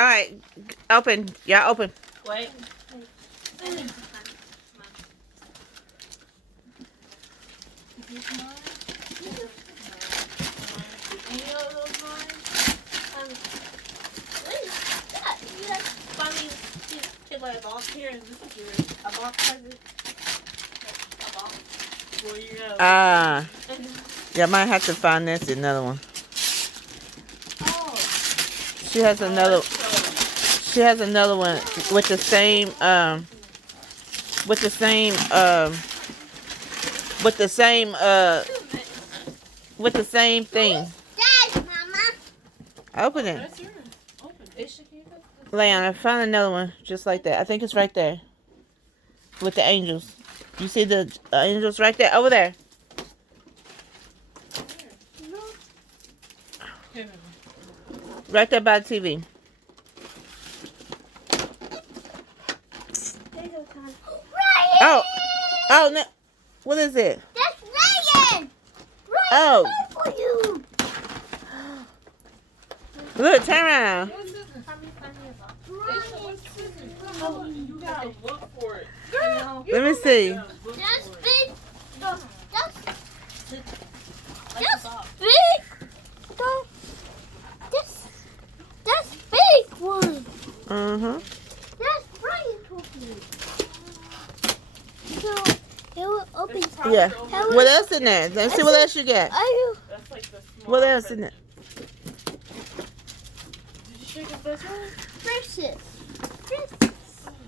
right. Open. Yeah, open. Wait. Any of those mine? What is that? You have funny take my box here and this is yours. A box present. A box. Well, you know. Yeah, I might have to find Nancy another one. Oh. She has another. She has another one with the same with the same thing. Dad, Mama. Open it. That's yours. Open. Leon, I found another one just like that. I think it's right there. With the angels. You see the angels right there? Over there. Right there by the TV. Ryan! Oh, no. What is it? That's Ryan! Ryan, Oh. for you! Look, turn around. Oh, you gotta look for it. Let me see. That's big. That's big. That's big one. Uh-huh. That's Ryan talking. So it will open. Yeah. What else in there? Let's see what else you got. Are you? That's like the small. What else in there? Did you shake his best friend? Precious.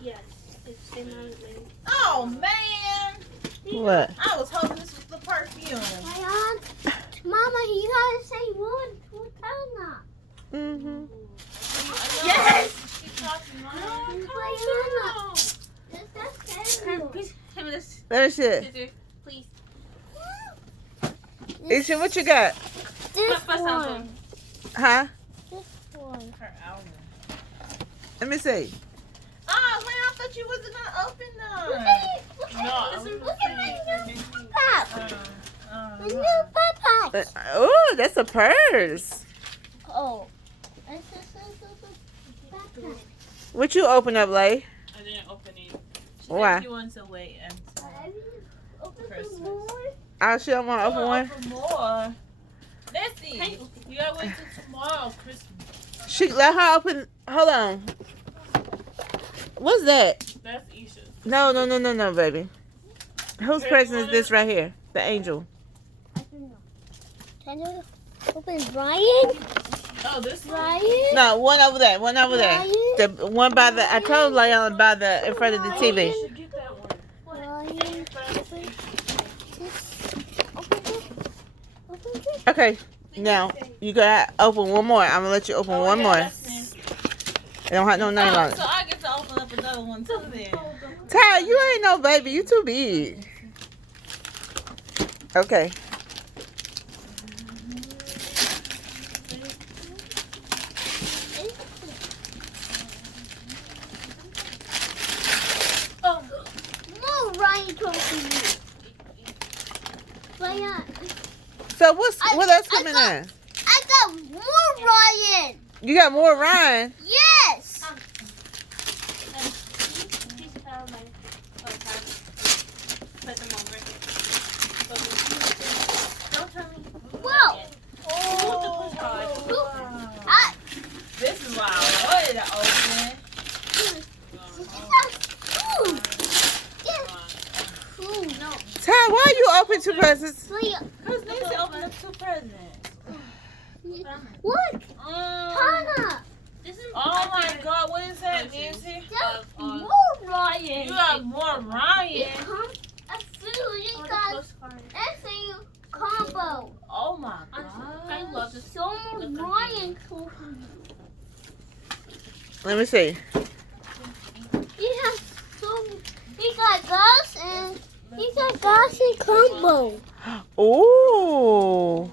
Yes. It's in my name. Oh man! What? I was hoping this was the perfume. Ryan, Mama, you gotta say one two times now. Mm-hmm. Yes! Let me see. Please. Isha, what you got? This one. Huh? This one. Her album. Let me see. Oh man, I thought you wasn't gonna open Look them. at it. Look No, at I it. was Look gonna at my new pop. My new pop. Oh, that's a purse. Oh. This is backpack. What you open up, Lay? I didn't open it. She Why? said she wants to wait and Open Christmas. some more. Oh, she don't want to open one? Open more. Let's see. You gotta wait till tomorrow, Christmas. She let her open. Hold on. What's that? That's Isha's. No, baby. Whose Here, present you is want this it? right here? The angel. I don't know. Can you open Ryan? Oh, this one? Ryan? No, one over there. One over there. Ryan? The one by the. I told Leon by the in front of the TV. You should get that one. Ryan. Open it. Okay. Now you gotta open one more. I'm gonna let you open one more. That's me. It don't have no name on it. So I get to open up another one too then. Ty, you ain't no baby. You too big. Okay. Oh, more Ryan talking. Ryan, So what else coming in? I got more Ryan. You got more Ryan. Yes. Whoa. This is why I wanted to open. Ty, why you open two presents? Because Nancy opened up two presents. What? Tana. Oh my God, what is that, Nancy? That's more Ryan. You got more Ryan. A food. That's a combo. Oh my God. I love this. So more Ryan talking. Let me see. He got Gus and he got Gus and combo. Ooh.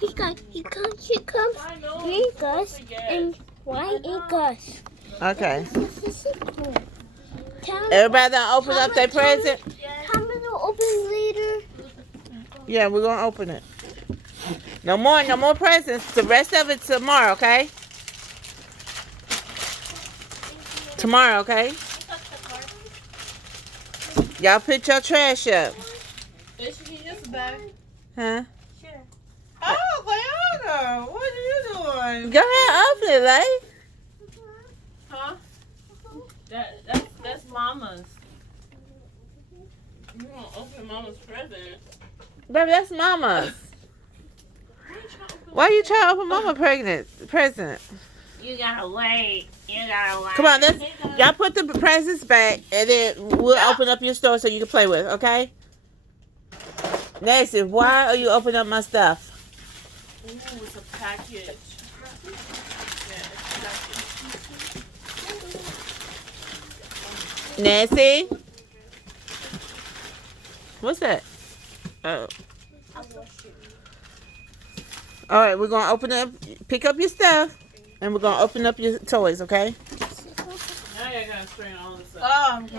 He comes green Gus and white and Gus. Okay. This is cool. Everybody done open up their present? I'm gonna open later. Yeah, we're gonna open it. No more presents. The rest of it tomorrow, okay? Tomorrow, okay? Y'all put your trash up. Is she in this bag? Huh? Sure. Oh, Leona, what are you doing? Go ahead, open it, like. Huh? That's Mama's. You want to open Mama's present? Baby, that's Mama's. Why you trying to open Mama present? You gotta wait. You gotta wait. Come on, y'all put the presents back, and then we'll open up your store so you can play with, okay? Nancy, why are you opening up my stuff? Ooh, it's a package. Yeah, it's a package. Nancy? What's that? Oh. All right, we're going to open up, pick up your stuff, and we're going to open up your toys, okay? Now you're going to string all this up. Oh, I'm going